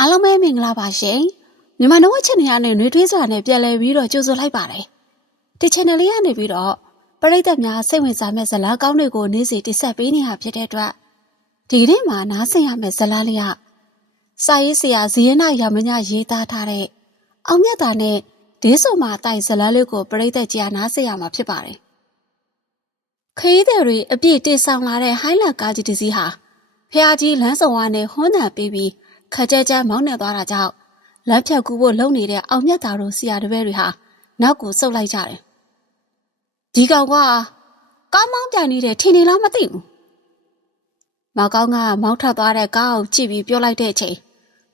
အားလုံးပဲမင်္ဂလာပါရှင်မြန်မာနဝချန်နယ်ကနေနှွေးထွေးစွာနဲ့ပြန်လည်ပြီးတော့ကြိုဆိုလိုက်ပါတယ်ဒီ channel လေးကနေပြီးတော့ပရိသတ်များစိတ်ဝင်စားမဲ့ဇာတ်လမ်းကောင်းတွေကိုနေ့စဉ်တင်ဆက်ပေးနေတာဖြစ်တဲ့အတွက်ဒီနေ့မှာနားဆင်ရမယ့်ဇာတ်လမ်းလေးကစာရေးဆရာဇီယနာရမညရေးသားထားတဲ့အောင်မြတ်တာနဲ့ဒေးဆိုမာတိုက်ဇာတ်လမ်းလေးကိုပရိသတ်ကြီးနားဆင်ရမှာဖြစ်ပါတယ်ခရီးသည်တွေအပြည့်တိဆောင်လာတဲ့ဟိုင်းလက်ကားကြီးတစ်စီးဟာဖះကြီးလမ်းဆောင်ဝါနဲ့ဟွန်းတန်ပေးပြီး ခက်ကြဲကြဲမောင်းနေသွားတာကြောင့်လက်ဖြတ်ကူဖို့လုံနေတဲ့အောင်မြတ်သားတို့ဆရာတပည့်တွေဟာနောက်ကိုဆုတ်လိုက်ကြတယ်။ဒီကောင်ကကားမောင်းပြန်နေတဲ့ထင်နေလားမသိဘူး။မောင်ကောင်းကမောင်းထွက်သွားတဲ့ကားကိုကြည့်ပြီးပြောလိုက်တဲ့အချိန်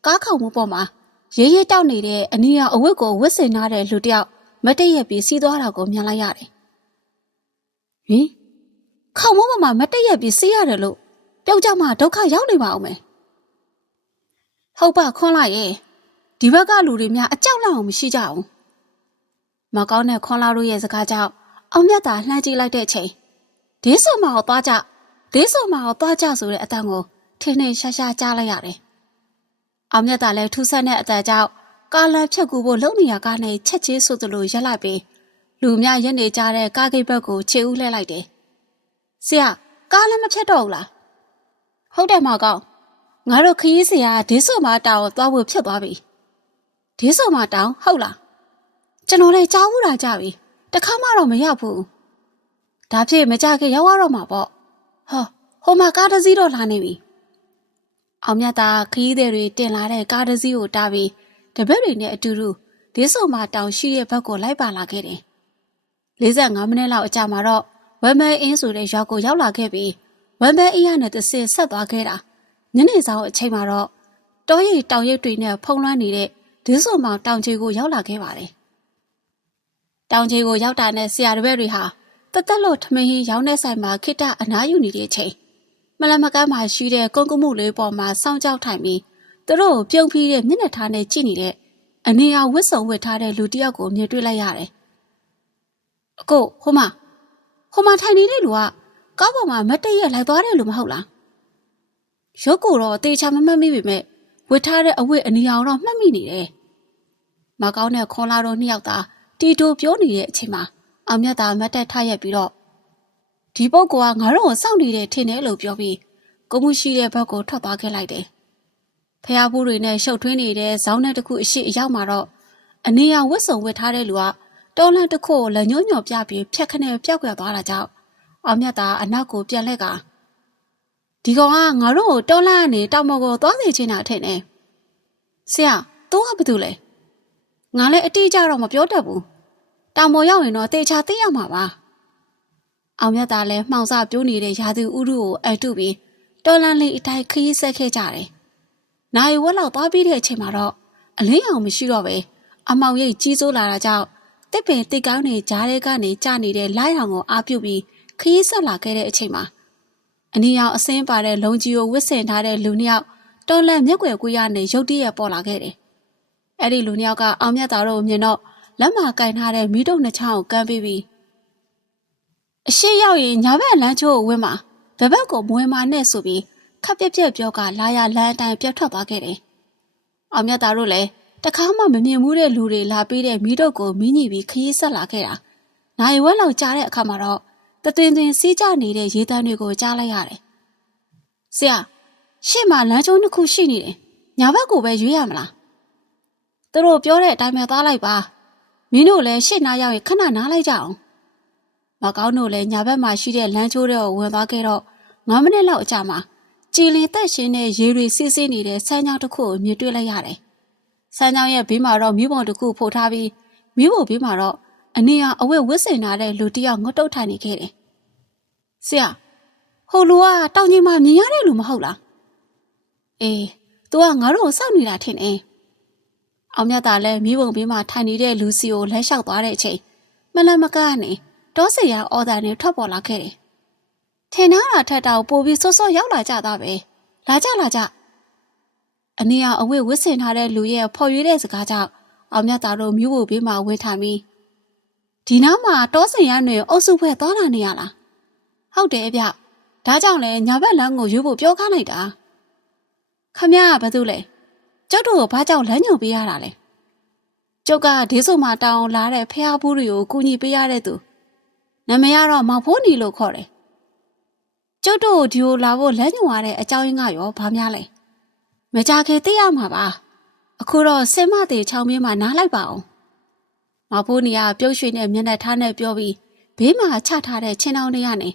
ကားခေါင်မှုပေါ်မှာရေးရေးတောက်နေတဲ့အနီးအဝတ်ကိုဝတ်ဆင်ထားတဲ့လူတစ်ယောက်မတည့်ရက်ပြီးစီးသွားတာကိုမြင်လိုက်ရတယ်။ဟင်ခေါင်မိုးပေါ်မှာမတည့်ရက်ပြီးစီးရတယ်လို့ပြောက်ကြမှာဒုက္ခရောက်နေပါအောင်မယ်။ ဟုတ်ပါခွန်းလိုက်ရဲ့ဒီဘက်ကလူတွေများအကြောက်လောက်အောင်မရှိကြဘူးမကောင်းတဲ့ခွန်းလာတို့ရဲ့စကားကြောင့်အောင်မြတ်သာလှမ်းကြည့်လိုက်တဲ့အချိန်ဒေးဆိုမာကိုသွားကြဒေးဆိုမာကိုသွားကြဆိုတဲ့အတန်ကိုထင်းထင်းရှားရှားကြားလိုက်ရတယ်အောင်မြတ်သာလည်းထူးဆန်းတဲ့အတန်ကြောင့်ကားလမ်းဖြတ်ကူဖို့လုံနေရကားနဲ့ချက်ချင်းဆိုသလိုရက်လိုက်ပြီးလူများရက်နေကြတဲ့ကားဂိတ်ဘက်ကိုခြေဦးလှည့်လိုက်တယ်ဆရာကားလည်းမဖြတ်တော့ဘူးလားဟုတ်တယ်မောင်ကောင်း ငါတို့ခရီးစရာဒေးဆိုမာတောင်ကိုသွားဖို့ဖြစ်သွားပြီဒေးဆိုမာတောင်ဟုတ်လားကျွန်တော်လည်းကြားဘူးတာကြပြီတခါမှတော့မရောက်ဘူးဒါဖြစ်မကြခင်ရောက်ရတော့မှာပေါ့ဟောဟိုမှာကားတစ်စီးတော့လာနေပြီအောင်မြတ်သားခရီးသည်တွေတင်လာတဲ့ကားတစ်စီးကိုတားပြီးတပည့်တွေနဲ့အတူတူဒေးဆိုမာတောင်ရှိတဲ့ဘက်ကိုလိုက်ပါလာခဲ့တယ်45မိနစ်လောက်အကြာမှာတော့ဝမ်မဲအင်းဆိုတဲ့ရွာကိုရောက်လာခဲ့ပြီးဝမ်မဲအင်းရနဲ့တစ်ဆင့်ဆက်သွားခဲ့တာ ညနေဆောင်အချိန်မှာတော့တောရိပ်တောင်ရိပ်တွေနဲ့ဖုံးလွှမ်းနေတဲ့ဒင်းစုံမောင်တောင်ချေကိုရောက်လာခဲ့ပါတယ်။တောင်ချေကိုရောက်တာနဲ့ဆရာတပည့်တွေဟာတသက်လို့ထမင်းဟင်းရောင်းတဲ့ဆိုင်မှာခိတ္တအနားယူနေတဲ့အချိန်မလမကမ်းမှာရှိတဲ့ကုန်းကမှုလေးပေါ်မှာစောင့်ကြောက်ထိုင်ပြီးသူတို့ကိုပြုံးပြီးတဲ့မျက်နှာထားနဲ့ကြည့်နေတဲ့အနေအဝတ်စုံဝတ်ထားတဲ့လူတစ်ယောက်ကိုမြင်တွေ့လိုက်ရတယ်။အကိုဟိုမှာဟိုမှာထိုင်နေတဲ့လူကကားပေါ်မှာမတ်တရက်လိုက်သွားတယ်လို့မဟုတ်လား။ ရုပ်ကိုတော့တေချာမမှတ်မိပေမဲ့ဝတ်ထားတဲ့အဝတ်အနီအောင်တော့မှတ်မိနေတယ်။မကောင်းတဲ့ခွန်လာတို့နှစ်ယောက်သာတီတိုပြောနေတဲ့အချိန်မှာအောင်မြတ်သာမတ်တက်ထရက်ပြီးတော့ဒီပုဂ္ဂိုလ်ကငါတို့ကိုစောင့်နေတဲ့ထင်တယ်လို့ပြောပြီးကိုမှုရှိတဲ့ဘက်ကိုထွက်သွားခဲ့လိုက်တယ်။ဖះဘူးတွေနဲ့ရှုပ်ထွင်းနေတဲ့ဇောင်းနဲ့တစ်ခုအရှိအရောက်မှာတော့အနေရဝတ်စုံဝတ်ထားတဲ့လူကတောလန့်တစ်ခုကိုလက်ညှိုးညော်ပြပြီးဖြက်ခနဲ့ပျောက်ကွယ်သွားတာကြောင့်အောင်မြတ်သာအနောက်ကိုပြန်လှည့်ကာ ဒီကောင်ကငါတို့ကိုတောလန့်ကနေတောင်မော်ကိုသွားစေချင်တာထင်တယ်။ဆရာသူကဘာတူလဲ။ငါလည်းအတိအကျတော့မပြောတတ်ဘူး။တောင်မော်ရောက်ရင်တော့တေချာသိရမှာပါ။အောင်မြတ်သားလည်းမှောင်စပြိုးနေတဲ့ရာသူဥရုကိုအတုပြီးတော်လန့်လေးအတိုင်းခရီးဆက်ခဲ့ကြတယ်။နိုင်ဝက်လောက်သွားပြီးတဲ့အချိန်မှာတော့အလင်းအောင်မရှိတော့ပဲအမောင်ရိပ်ကြီးစိုးလာတာကြောင့်တစ်ပင်တိတ်ကောင်းနေကြားထဲကနေကျနေတဲ့လိုက်အောင်ကိုအားပြုတ်ပြီးခရီးဆက်လာခဲ့တဲ့အချိန်မှာ အနီရောင်အစင်းပါတဲ့လုံကြီးကိုဝစ်ဆင်ထားတဲ့လူနှစ်ယောက်တော်လန့်မျက်ွယ်ကွေးရနေရုတ်တရက်ပေါ်လာခဲ့တယ်။အဲ့ဒီလူနှစ်ယောက်ကအောင်မြတ်သားတို့ကိုမြင်တော့လက်မကင်ထားတဲ့မိတုံနှစ်ချောင်းကိုကမ်းပြီးပြီးအရှိရောက်ရင်ညာဘက်လမ်းချိုးကိုဝင်မှာဘယ်ဘက်ကိုမဝင်မှာနဲ့ဆိုပြီးခပ်ပြက်ပြက်ပြောကလာရလမ်းအတိုင်းပြတ်ထွက်သွားခဲ့တယ်။အောင်မြတ်သားတို့လည်းတခါမှမမြင်ဘူးတဲ့လူတွေလာပြီးတဲ့မိတုံကိုမင်းညီပြီးခရီးဆက်လာခဲ့တာ။နိုင်ဝက်လောက်ကြားတဲ့အခါမှာတော့ တသွင်သွင်စီးကြနေတဲ့ရေတန်းတွေကိုကြားလိုက်ရတယ်။ဆရာရှေ့မှာလမ်းကျုံတစ်ခုရှိနေတယ်။ညာဘက်ကိုပဲရွေးရမလား။သူတို့ပြောတဲ့အတိုင်းပဲသွားလိုက်ပါ။မင်းတို့လည်းရှေ့နားရောက်ရင်ခဏနားလိုက်ကြအောင်။မကောင်းတို့လည်းညာဘက်မှာရှိတဲ့လမ်းကျိုးတွေကိုဝင်သွားခဲ့တော့9မိနစ်လောက်အကြာမှာကြည်လင်သက်ရှင်တဲ့ရေတွေစီးဆင်းနေတဲ့ဆန်းချောင်းတစ်ခုကိုမြင်တွေ့လိုက်ရတယ်။ဆန်းချောင်းရဲ့ဘေးမှာတော့မိဘုံတစ်ခုပို့ထားပြီးမိဘုံဘေးမှာတော့ အနီရောင်အဝတ်ဝတ်ဆင်ထားတဲ့လူတစ်ယောက်ငုတ်တုတ်ထိုင်နေခဲ့တယ်။ဆရာဟိုလူကတောင်ကြီးမှာမြင်ရတဲ့လူမဟုတ်လား။အေး तू ကငါတို့ကိုစောင့်နေတာထင်တယ်။အောင်မြတ်သားလည်းမိဘုံဘေးမှာထိုင်နေတဲ့လူစီကိုလဲလျှောက်သွားတဲ့အချိန်မလန်မကားကနေတောစရာအော်ဒါနဲ့ထွက်ပေါ်လာခဲ့တယ်။ထင်ထားတာထက်တောင်ပိုပြီးစောစောရောက်လာကြတာပဲ။လာကြလာကြ။အနီရောင်အဝတ်ဝတ်ဆင်ထားတဲ့လူရဲ့ဖော်ရွေးတဲ့စကားကြောင့်အောင်မြတ်သားတို့မြို့ဘိုဘေးမှာဝင်ထိုင်ပြီး ဒီနောက်မှာတောစင်ရနယ်အုပ်စုဖွဲ့သွားလာနေရလားဟုတ်တယ်ဗျဒါကြောင့်လဲညာဘက်လမ်းကိုရွေးဖို့ပြောခိုင်းလိုက်တာခမရကဘာလို့လဲကျကျုပ်တို့ကိုဘာကြောင့်လမ်းညွှန်ပေးရတာလဲကျုပ်ကဒေးဆိုမှာတောင်းလာတဲ့ဖះဘူးတွေကိုကူညီပေးရတဲ့သူနာမည်ကတော့မောင်ဖိုးနီလို့ခေါ်တယ်ကျုပ်တို့ဒီကိုလာဖို့လမ်းညွှန်ရတဲ့အကြောင်းရင်းကရောဘာများလဲမကြခင်သိရမှာပါအခုတော့စင်မသေးချောင်းမင်းမှာနားလိုက်ပါအောင် မောင်ဖိုးနီကပြုတ်ရွှေနဲ့မျက်နှာထားနဲ့ပြောပြီးဘေးမှာချထားတဲ့ချင်းတောင်းတွေကနေ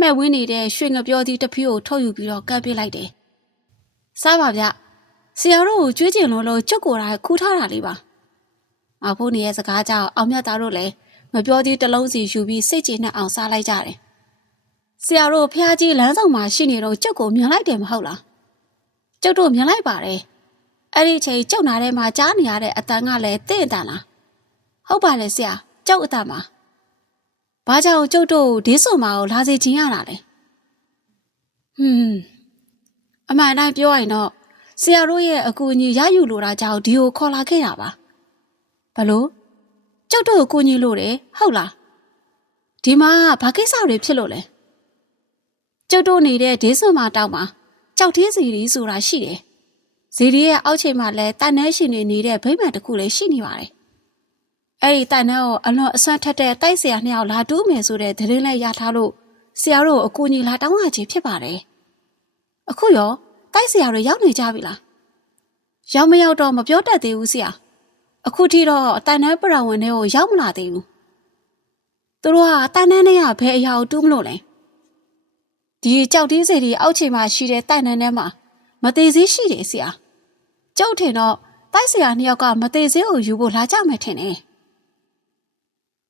မှဲ့ဝင်းနေတဲ့ရွှေငပြောသီးတစ်ဖီးကိုထုတ်ယူပြီးတော့ကပ်ပစ်လိုက်တယ်စားပါဗျဆရာတို့ကိုကြွေးကျင်လို့လို့ကြုတ်ကိုယ်တိုင်ခူးထားတာလေးပါမောင်ဖိုးနီရဲ့စကားကြောင့်အောင်မြတ်သားတို့လည်းမပြောသေးတစ်လုံးစီယူပြီးစိတ်ကြည်နဲ့အောင်စားလိုက်ကြတယ်ဆရာတို့ဖះကြီးလမ်းဆောင်မှာရှိနေတော့ကြုတ်ကိုမြင်လိုက်တယ်မဟုတ်လားကျုပ်တို့မြင်လိုက်ပါတယ်အဲ့ဒီအချိန်ကျုပ်နာထဲမှာကြားနေရတဲ့အတန်ကလည်းတင့်အတန်လား ဟုတ်ပါလေဆရာကျုပ်အတန်ပါဘာကြောင့်ကျုပ်တို့ဒေးဆိုမာကိုလာစေချင်ရတာလဲဟွန်းအမှန်တိုင်းပြောရင်တော့ဆရာတို့ရဲ့အကူအညီရယူလိုတာကြောင့်ဒီကိုခေါ်လာခဲ့တာပါဘလို့ကျုပ်တို့ကိုကူညီလို့တယ်ဟုတ်လားဒီမှာဘာကိစ္စတွေဖြစ်လို့လဲကျုပ်တို့နေတဲ့ဒေးဆိုမာတောက်မှာကြောက်သေးစီရီဆိုတာရှိတယ်ဇီရီရဲ့အောက်ခြေမှာလည်းတန်နှဲရှင်နေနေတဲ့ဗိမာန်တစ်ခုလည်းရှိနေပါတယ် အဲ့ဒီတန်နှဲကိုအလွန်အဆွမ်းထက်တဲ့တိုက်ဆရာနှစ်ယောက်လာတူးမယ်ဆိုတဲ့သတင်းလည်းရထားလို့ဆရာတို့အကူအညီလာတောင်းရခြင်းဖြစ်ပါတယ်အခုရောတိုက်ဆရာတွေရောက်နေကြပြီလားရောက်မရောက်တော့မပြောတတ်သေးဘူးဆရာအခုထိတော့တန်နှဲပရဝင်တွေကိုရောက်မလာသေးဘူးသူတို့ကတန်နှဲနဲ့ကဘယ်အရာကိုတူးမလို့လဲဒီကြောက်တင်းစီဒီအောက်ခြေမှာရှိတဲ့တိုက်နှန်းထဲမှာမသေးသေးရှိတယ်ဆရာကျုပ်ထင်တော့တိုက်ဆရာနှစ်ယောက်ကမသေးသေးကိုယူဖို့လာကြမယ်ထင်တယ်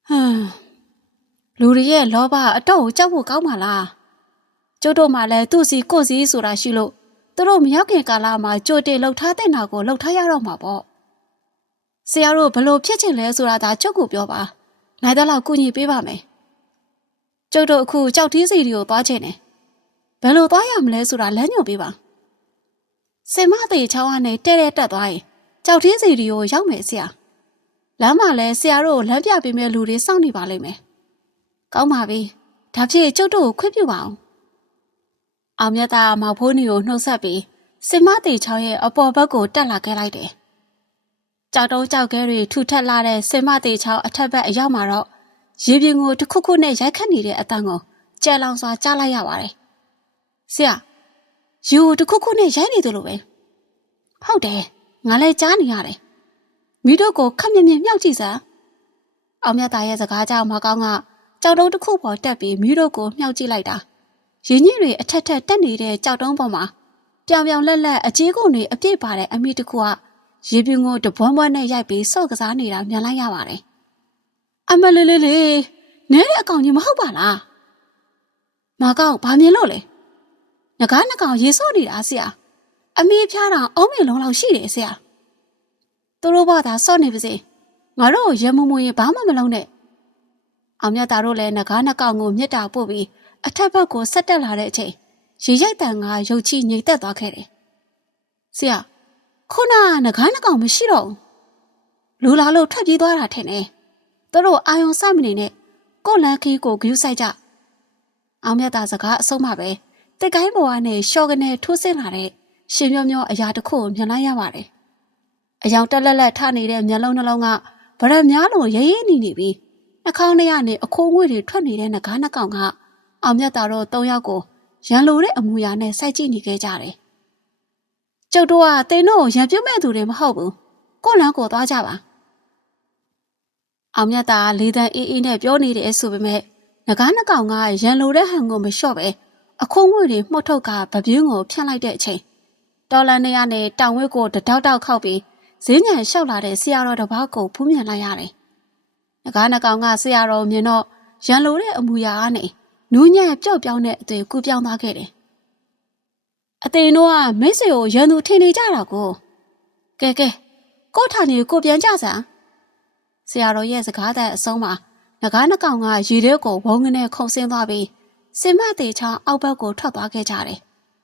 ဟမ်လူတွေရဲ့လောဘအတော့ကိုကြောက်ဖို့ကောင်းပါလားကျုပ်တို့မှလည်းသူ့စီကိုစီဆိုတာရှိလို့သူတို့မရောက်ခင်ကာလမှာကြိုတင်လှုပ်ထားတဲ့နာကိုလှုပ်ထားရတော့မှာပေါ့ဆရာတို့ဘလို့ဖြစ်ချင်လဲဆိုတာဒါကျုပ်ကိုပြောပါနိုင်တော့လောက်ကူညီပေးပါမယ်ကျုပ်တို့အခုကြောက်ထီးစီတွေကိုသွားချင်တယ်ဘယ်လိုသွားရမလဲဆိုတာလမ်းညွှန်ပေးပါစင်မသေးချောင်းကနေတဲ့တဲ့တက်သွားရင်ကြောက်ထင်းစီဒီကိုရောက်မယ်ဆရာ လမ်းမှာလဲဆရာတို့ကိုလမ်းပြပေးမဲ့လူတွေစောင့်နေပါလိမ့်မယ်ကောင်းပါပြီဒါဖြစ်ကျုပ်တို့ကိုခွင့်ပြုပါအောင်အောင်မြတ်သားမောင်ဖိုးနီကိုနှုတ်ဆက်ပြီးစင်မသေးချောင်းရဲ့အပေါ်ဘက်ကိုတက်လာခဲ့လိုက်တယ်ကြောက်တုံးကြောက်ခဲတွေထူထပ်လာတဲ့စင်မသေးချောင်းအထက်ဘက်အရောက်မှာတော့ရေပြင်ကိုတစ်ခုခုနဲ့ရိုက်ခတ်နေတဲ့အတန်းကိုကြဲလောင်စွာကြားလိုက်ရပါတယ်ဆရာယူတခုခုနဲ့ရိုက်နေတယ်လို့ပဲဟုတ်တယ်ငါလည်းကြားနေရတယ် မိတို့ကိုခက်မြင်မြင်မြောက်ကြည့်စမ်းအောင်မြတ်သားရဲ့စကားကြောင့်မကောင်းကကြောက်တုံးတစ်ခုပေါ်တက်ပြီးမိတို့ကိုမြောက်ကြည့်လိုက်တာရင်ညစ်တွေအထက်ထက်တက်နေတဲ့ကြောက်တုံးပေါ်မှာပြောင်ပြောင်လက်လက်အကြီးကုန်တွေအပြည့်ပါတဲ့အမိတစ်ခုကရေပြင်းကိုတပွန်းပွန်းနဲ့ရိုက်ပြီးစော့ကစားနေတာမြင်လိုက်ရပါတယ်အမလေးလေးလေးနဲတဲ့အကောင်ကြီးမဟုတ်ပါလားမကောက်ဘာမြင်လို့လဲငကားနှကောင်ရေဆော့နေတာဆရာအမေးဖျားတာအုံးမြင်လုံးလောက်ရှိတယ်ဆရာ သူတို့ဘာသာဆော့နေပါစေငါတို့ရမုံမွေရင်ဘာမှမလုံးနဲ့အောင်မြတ်သားတို့လည်းငကားနှကောင်ကိုမြစ်တာပို့ပြီးအထက်ဘက်ကိုဆက်တက်လာတဲ့အချိန်ရေရိုက်တန်ကရုတ်ချငိမ့်သက်သွားခဲ့တယ်ဆရာခုနကငကားနှကောင်မရှိတော့ဘူးလူလာလို့ထွက်ပြေးသွားတာထင်တယ်သူတို့အာယုံစိုက်မနေနဲ့ကိုလန်ခီကိုဂယူးဆိုင်ကြအောင်မြတ်သားစကားအဆုံးမှပဲတစ်ကိုင်းပေါ်ကနေရှော့ကနေထိုးဆင်းလာတဲ့ရှင်မျောမျောအရာတစ်ခုကိုမြင်လိုက်ရပါတယ်။ အယောင်တက်လက်လက်ထနေတဲ့မျက်လုံးနှလုံးကဗရက်များလိုရဲရဲနေနေပြီးနှာခေါင်းထဲကနေအခိုးငွေတွေထွက်နေတဲ့ငကားနှကောင်ကအောင်မြတ်တာတော့၃ယောက်ကိုရန်လိုတဲ့အမူအရာနဲ့စိုက်ကြည့်နေခဲ့ကြတယ်။ကျုပ်တို့ကတင်တို့ရံပြုတ်မဲ့သူတွေမဟုတ်ဘူး။ကို့လန်းကိုသွားကြပါ။အောင်မြတ်တာလေးတန်းအေးအေးနဲ့ပြောနေတယ်ဆိုပေမဲ့ငကားနှကောင်ကရန်လိုတဲ့ဟန်ကိုမလျှော့ပဲ။အခုံးငွေတွေမှုတ်ထုတ်ကဗပြင်းကိုဖြန့်လိုက်တဲ့အချိန်တော်လန်နေရနဲ့တောင်ဝက်ကိုတတောက်တောက်ခောက်ပြီး ဈေးညံလျှောက်လာတဲ့ဆရာတော်တစ်ပါးကိုဖူးမြင်လိုက်ရတယ်။ငကားနှကောင်ကဆရာတော်မြင်တော့ရန်လိုတဲ့အမူအရာကနေနူးညံ့ပျော့ပြောင်းတဲ့အသွေးကူပြောင်းသွားခဲ့တယ်။အသိတို့ကမိတ်ဆွေကိုရန်သူထင်နေကြတာကိုကဲကဲကိုထာနေကိုပြန်ကြစမ်းဆရာတော်ရဲ့စကားတဲ့အဆုံးမှာငကားနှကောင်ကရေထဲကိုဝုန်းကနေခုန်ဆင်းသွားပြီးစင်မသေးချောင်းအောက်ဘက်ကိုထွက်သွားခဲ့ကြတယ်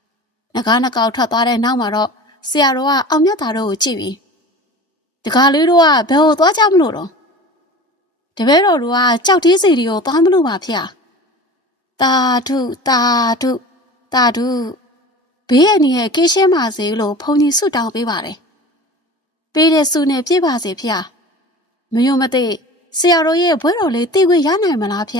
။ငကားနှကောက်ထွက်သွားတဲ့နောက်မှာတော့ဆရာတော်ကအောင်မြတ်သားတို့ကိုကြည့်ပြီး တကားလေးတို့ကဘယ်ကိုသွားကြမလို့တော့တပည့်တော်တို့ကကြောက်သေးစီတွေကိုသွားမလို့ပါဖေ။တာထုတာထုတာထုဘေးအနီးရဲ့ကေးရှင်းပါစေလို့ဘုန်းကြီးဆုတောင်းပေးပါတယ်ပေးတဲ့စုနဲ့ပြည့်ပါစေဖေ။မယုံမသိဆရာတော်ရဲ့ဘွဲတော်လေးတည်ခွင့်ရနိုင်မလားဖေ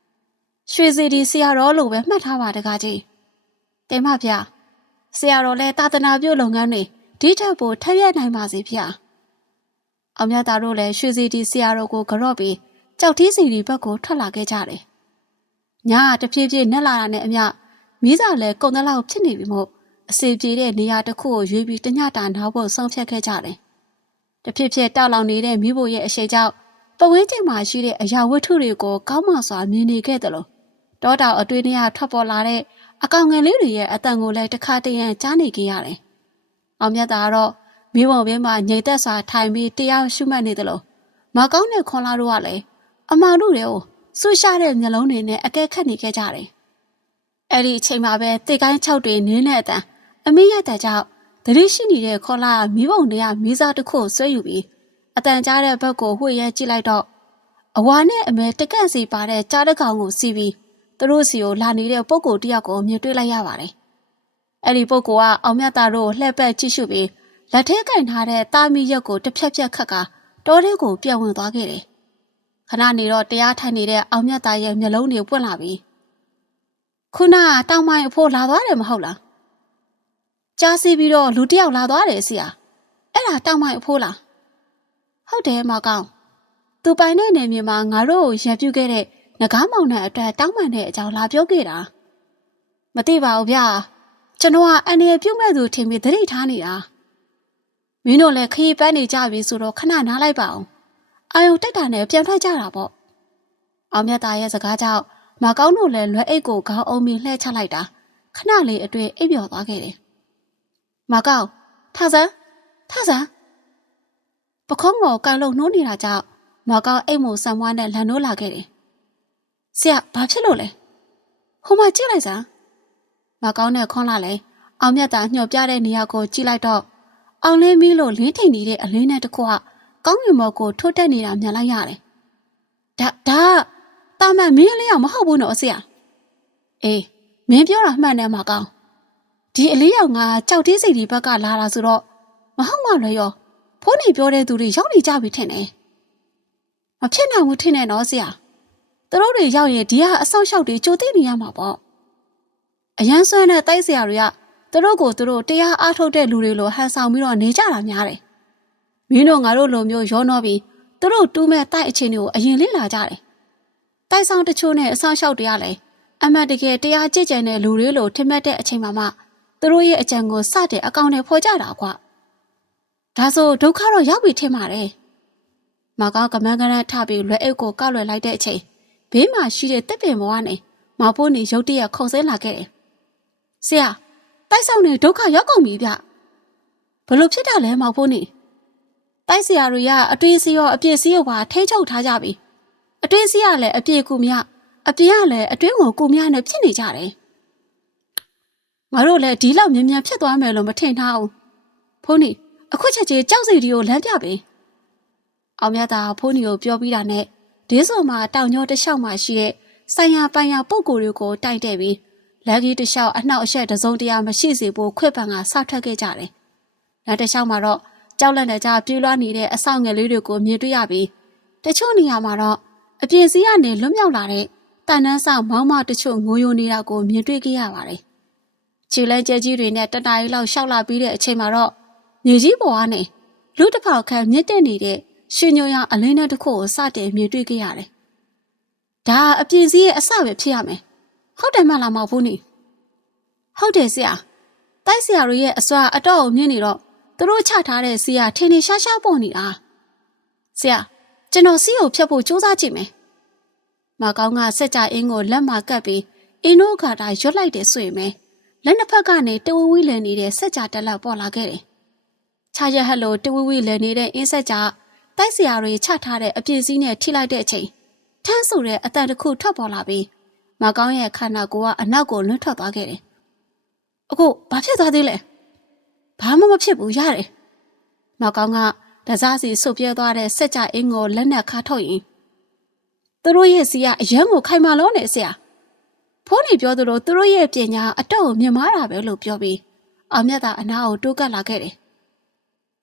။ရွှေစီဒီဆရာတော်လို့ပဲမှတ်ထားပါတကားကြီး။တင်မဖေ။ဆရာတော်လည်းတာသနာပြုလုပ်ငန်းတွေဒီထက်ပိုထက်ရနိုင်ပါစေဖေ။ အောင်မြတ်သားတို့လည်းရွှေစီဒီဆရာတော်ကိုကြော့ပြီးကြောက်ထီးစီဒီဘက်ကိုထွက်လာခဲ့ကြတယ်။ညကတဖြည်းဖြည်းနှက်လာတာနဲ့အမျှမိစားလည်းကုံတလောက်ဖြစ်နေပြီမို့အစီပြေတဲ့နေရာတစ်ခုကိုရွေးပြီးတညတာနောက်ဖို့ဆုံးဖြတ်ခဲ့ကြတယ်။တဖြည်းဖြည်းတောက်လောင်နေတဲ့မိဖို့ရဲ့အရှိကြောင့်ပဝင်းကျင်မှာရှိတဲ့အရာဝတ္ထုတွေကိုကောင်းမွန်စွာမြင်နေခဲ့တယ်လို့တောတောင်အတွေ့အကြုံထွက်ပေါ်လာတဲ့အကောင်ငယ်လေးတွေရဲ့အတန်ကိုလည်းတစ်ခါတည်းရန်ကြားနေကြရတယ်။အောင်မြတ်တာကတော့ မိဘဘင်းမှာငြိမ်သက်စွာထိုင်ပြီးတရားရှုမှတ်နေတယ်လို့မကောင်းတဲ့ခွန်လာတို့ကလည်းအမောင်တို့တွေကိုဆူရှာတဲ့မျက်လုံးတွေနဲ့အကဲခတ်နေခဲ့ကြတယ်။အဲ့ဒီအချိန်မှာပဲတိတ်ကိုင်း၆တွေနင်းတဲ့အတန်အမေရတဲ့ကြောင့်တတိရှိနေတဲ့ခေါလာမိဘုံတွေကမိစားတစ်ခုဆွဲယူပြီးအတန်ကြားတဲ့ဘက်ကိုဝှေ့ရဲကြည့်လိုက်တော့အဝါနဲ့အမဲတကန့်စီပါတဲ့ကြားတစ်ကောင်ကိုစီးပြီးသူတို့စီကိုလာနေတဲ့ပုံကိုတယောက်ကိုမြင်တွေ့လိုက်ရပါတယ်။အဲ့ဒီပုံကအောင်မြတ်သားတို့လှည့်ပတ်ကြည့်ရှုပြီး လက်ထဲကင်ထားတဲ့တာမီရက်ကိုတစ်ဖြက်ဖြက်ခတ်ကတောထဲကိုပြန့်ဝင်သွားခဲ့တယ်။ခဏနေတော့တရားထိုင်နေတဲ့အောင်မြတ်သားရဲ့မျက်လုံးတွေပွင့်လာပြီးခုနကတောင်မိုင်အဖိုးလာသွားတယ်မဟုတ်လား။ကြားစီပြီးတော့လူတစ်ယောက်လာသွားတယ်ဆရာ။အဲ့ဒါတောင်မိုင်အဖိုးလား။ဟုတ်တယ်မောင်ကောင်။သူပိုင်တဲ့နေမြေမှာငါတို့ကိုရံပြူခဲ့တဲ့ငကားမောင်နဲ့အတွက်တောင်းပန်တဲ့အကြောင်းလာပြောခဲ့တာ။မသိပါဘူးဗျာ။ကျွန်တော်ကအန်ရပြုတ်မဲ့သူထင်ပြီးသတိထားနေတာ။ မင်းတို့လည်းခရီးပန်းနေကြပြီဆိုတော့ခဏနားလိုက်ပါအောင်။အာယုံတက်တာနဲ့ပြန်ထွက်ကြတာပေါ့။အောင်မြတ်သားရဲ့စကားကြောင့်မကောင်းတို့လည်းလွယ်အိတ်ကိုခေါင်းအုံပြီးလှဲချလိုက်တာခဏလေးအတွင်းအိပ်ပျော်သွားခဲ့တယ်။မကောင်းထဆန်းထဆန်းပခုံးကိုကန်လုံးနှိုးနေတာကြောင့်မကောင်းအိမ်မူဆံမွားနဲ့လန်နိုးလာခဲ့တယ်။ဆရာဘာဖြစ်လို့လဲ။ဟိုမှာကြည့်လိုက်စမ်း။မကောင်းနဲ့ခွန်းလာလဲအောင်မြတ်တာညှော်ပြတဲ့နေရာကိုကြည့်လိုက်တော့ အောင်လင်းမီးလို့လင်းထိန်နေတဲ့အလင်းနဲ့တခုကကောင်းကင်ဘော်ကိုထိုးတက်နေတာမြင်လိုက်ရတယ်။ဒါဒါတာမန်မင်းလေးအောင်မဟုတ်ဘူးနော်ဆရာ။အေးမင်းပြောတာမှန်တယ်မကောင်း။ဒီအလေးရောင်ကကြောက်သေးစိတ်ဒီဘက်ကလာတာဆိုတော့မဟုတ်မှလည်းရောဖိုးနေပြောတဲ့သူတွေရောက်နေကြပြီထင်တယ်။မဖြစ်နိုင်ဘူးထင်တယ်နော်ဆရာ။သူတို့တွေရောက်ရင်ဒီဟာအဆောက်အအုံတွေကြိုသိနေရမှာပေါ့။အရန်ဆွမ်းတဲ့တိုက်ဆရာတွေက သူတို့ကိုသူတို့တရားအားထုတ်တဲ့လူတွေလိုဟန်ဆောင်ပြီးတော့နေကြတာများတယ်။မင်းတို့ငါတို့လိုမျိုးရောနှောပြီးသူတို့တူးမဲ့တိုက်အခြေအနေကိုအရင်လေ့လာကြတယ်။တိုက်ဆောင်တချို့နဲ့အဆောင်လျှောက်တရားလည်းအမှတ်တကယ်တရားကြည်ကြံတဲ့လူတွေလိုထင်မှတ်တဲ့အချိန်မှမှသူတို့ရဲ့အကြံကိုစတဲ့အကောင့်နဲ့ဖော်ကြတာကွာ။ဒါဆိုဒုက္ခတော့ရောက်ပြီထင်ပါတယ်။မကောင်းကမန်းကရန်ထပြီးလွယ်အိတ်ကိုကောက်လွယ်လိုက်တဲ့အချိန်ဘေးမှာရှိတဲ့တက်ပင်ဘဝနဲ့မောင်ဖိုးနေရုတ်တရက်ခုန်ဆဲလာခဲ့တယ်။ဆရာ တိုက်ဆောင်နေဒုက္ခရောက်ကုန်ပြီဗျဘလို့ဖြစ်တာလဲမောင်ဖိုးနေတိုက်ဆရာတွေကအတွေ့အစီရောအပြည့်စီရောပါထိချုပ်ထားကြပြီအတွေ့အစီကလည်းအပြည့်ကူမြအပြည့်ကလည်းအတွင်းကိုကူမြနဲ့ဖြစ်နေကြတယ်ငါတို့လည်းဒီလောက်မြန်မြန်ဖြစ်သွားမယ်လို့မထင်ထားဘူးဖိုးနေအခုချက်ချင်းကြောက်စီဒီကိုလမ်းပြပေးအောင်မြတ်တာဖိုးနေကိုပြောပြီးတာနဲ့ဒေးစုံမှာတောင်ညောတစ်လျှောက်မှာရှိတဲ့ဆိုင်ရပိုင်ရပုံကိုယ်တွေကိုတိုက်တဲ့ပြီး လက်ကြီးတစ်လျှောက်အနှောက်အယှက်တစုံတရာမရှိစေဖို့ခွင့်ပန်ကစထွက်ခဲ့ကြတယ်။လက်တစ်လျှောက်မှာတော့ကြောက်လန့်တဲ့ကြားပြေးလွှားနေတဲ့အဆောင်ငယ်လေးတွေကိုမြင်တွေ့ရပြီးတချို့နေရာမှာတော့အပြင်စည်းကနေလွတ်မြောက်လာတဲ့တန်နှန်းဆောင်မောင်းမတချို့ငိုယိုနေတာကိုမြင်တွေ့ခဲ့ရပါတယ်။ခြေလဲကျဲကြီးတွေနဲ့တနားရီလောက်ရှောက်လာပြီးတဲ့အချိန်မှာတော့မြေကြီးပေါ်ကနေလူတစ်ဖောက်ခန့်မြင့်တက်နေတဲ့ရှင်ညိုရအလင်းနဲ့တစ်ခုကိုစတင်မြင်တွေ့ခဲ့ရတယ်။ဒါအပြင်စည်းရဲ့အစပဲဖြစ်ရမယ်။ ဟုတ်တယ်မလားမောင်ဘူးနီဟုတ်တယ်ဆရာတိုက်ဆရာတို့ရဲ့အစွာအတော့ကိုမြင်နေတော့သူတို့ချထားတဲ့စီကထင်းထင်းရှားရှားပေါ်နေတာဆရာကျွန်တော်စီကိုဖြတ်ဖို့စူးစမ်းကြည့်မယ်မကောင်းကစက်ကြအင်းကိုလက်မှာကပ်ပြီးအင်းတို့ကတာရွတ်လိုက်တယ်ဆိုရင်ပဲလက်နှစ်ဖက်ကနေတဝဝီလည်နေတဲ့စက်ကြတက်လောက်ပေါ်လာခဲ့တယ်ချာရဟက်လိုတဝဝီလည်နေတဲ့အင်းစက်ကြတိုက်ဆရာတွေချထားတဲ့အပြည့်စည်းနဲ့ထိလိုက်တဲ့အချိန်ထန်းဆိုတဲ့အတန်တစ်ခုထွက်ပေါ်လာပြီး မကောင်းရဲ့ခန္ဓာကိုယ်ကအနောက်ကိုလွတ်ထွက်သွားခဲ့တယ်။အခုဘာဖြစ်သွားသေးလဲ။ဘာမှမဖြစ်ဘူးရတယ်။မကောင်းကဒစားစီဆုပ်ပြဲသွားတဲ့စက်ကြအင်းကိုလက်နဲ့ခါထုတ်ရင်သူတို့ရဲ့စီကအရန်ကိုခိုင်မာလို့နေဆရာ။ဖိုးနေပြောသလိုသူတို့ရဲ့ပညာအတော့မြင်မာတာပဲလို့ပြောပြီးအောင်မြတ်သာအနာကိုတိုးကပ်လာခဲ့တယ်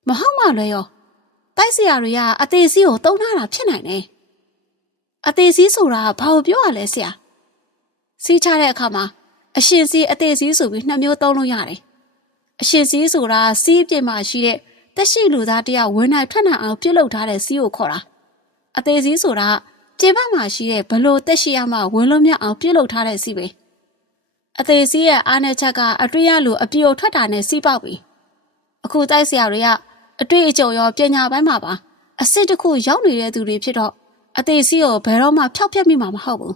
မဟုတ်မှလည်းရောတိုက်ဆရာတွေကအသေးစီးကိုတုံးထားတာဖြစ်နိုင်တယ်အသေးစီးဆိုတာဘာကိုပြောရလဲဆရာ စီးချတဲ့အခါမှာအရှင်စီးအသေးစီးဆိုပြီးနှစ်မျိုးသုံးလို့ရတယ်အရှင်စီးဆိုတာစီးအပြစ်မှာရှိတဲ့တက်ရှိလူသားတယောက်ဝင်နိုင်ထွက်နိုင်အောင်ပြုတ်လုပ်ထားတဲ့စီးကိုခေါ်တာအသေးစီးဆိုတာပြင်ပမှာရှိတဲ့ဘလို့တက်ရှိရမှဝင်လို့မြအောင်ပြုတ်လုပ်ထားတဲ့စီးပဲအသေးစီးရဲ့အားနည်းချက်ကအတွေ့ရလို့အပြိုထွက်တာနဲ့စီးပေါက်ပြီအခုတိုက်ဆရာတွေကအတွေ့အကြုံရောပညာပိုင်းမှာပါအစ်စ်တစ်ခုရောက်နေတဲ့သူတွေဖြစ်တော့အသေးစီးကိုဘယ်တော့မှဖျောက်ဖျက်မိမှာမဟုတ်ဘူး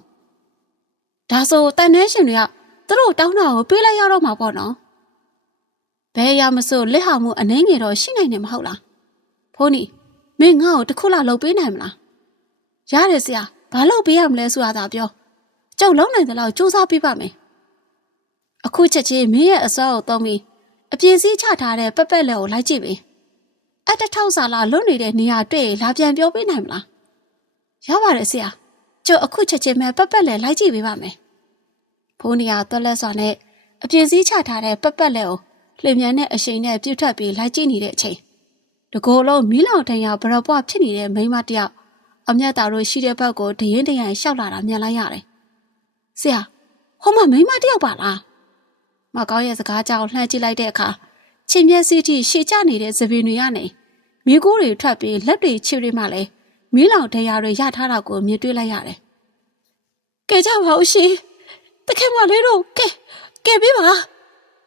ဒါဆိုတန်နှဲရှင်တွေကသူတို့တောင်းတာကိုပေးလိုက်ရတော့မှာပေါ့နော်ဘယ်ရမစို့လက်ဟာမှုအနှင်းငယ်တော့ရှိနိုင်တယ်မဟုတ်လားဖိုးနီမင်းငါ့ကိုတစ်ခုလောက်လုပ်ပေးနိုင်မလားရတယ်ဆရာဘာလုပ်ပေးရမလဲဆိုတာသာပြောကျုပ်လုံးနိုင်တဲ့လောက်စူးစမ်းပေးပါမယ်အခုချက်ချင်းမင်းရဲ့အစောကိုသုံးပြီးအပြင်းစည်းချထားတဲ့ပက်ပက်လက်ကိုလိုက်ကြည့်ပြီအတထောက်စာလာလွတ်နေတဲ့နေရာတွေ့လာပြန်ပြောပေးနိုင်မလားရပါတယ်ဆရာ ကျုပ်အခုချက်ချင်းပဲပက်ပက်လက်လိုက်ကြည့်ပေးပါမယ်ဖိုးနီယာသွက်လက်စွာနဲ့အပြင်းစည်းချထားတဲ့ပက်ပက်လက်ကိုလျင်မြန်တဲ့အရှိန်နဲ့ပြုတ်ထွက်ပြီးလိုက်ကြည့်နေတဲ့အချိန်တကိုယ်လုံးမီးလောင်တန်ရဘရပွားဖြစ်နေတဲ့မိန်းမတယောက်အမျက်တာတို့ရှိတဲ့ဘက်ကိုဒရင်ဒရန်ရှောက်လာတာမြင်လိုက်ရတယ်။ဆရာဟိုမှာမိန်းမတယောက်ပါလား။မကောင်းရဲ့စကားကြောင့်လှမ်းကြည့်လိုက်တဲ့အခါချင်းမျက်စိထိရှေ့ကျနေတဲ့သပင်တွေကနေမိကိုးတွေထွက်ပြီးလက်တွေခြေတွေမှလည်း မီးလောင်တရားတွေရထားတာကိုမြင်တွေ့လိုက်ရတယ်။ကဲကြပါဦးရှင်။တခင်မလေးတို့ကဲကဲပေးပါ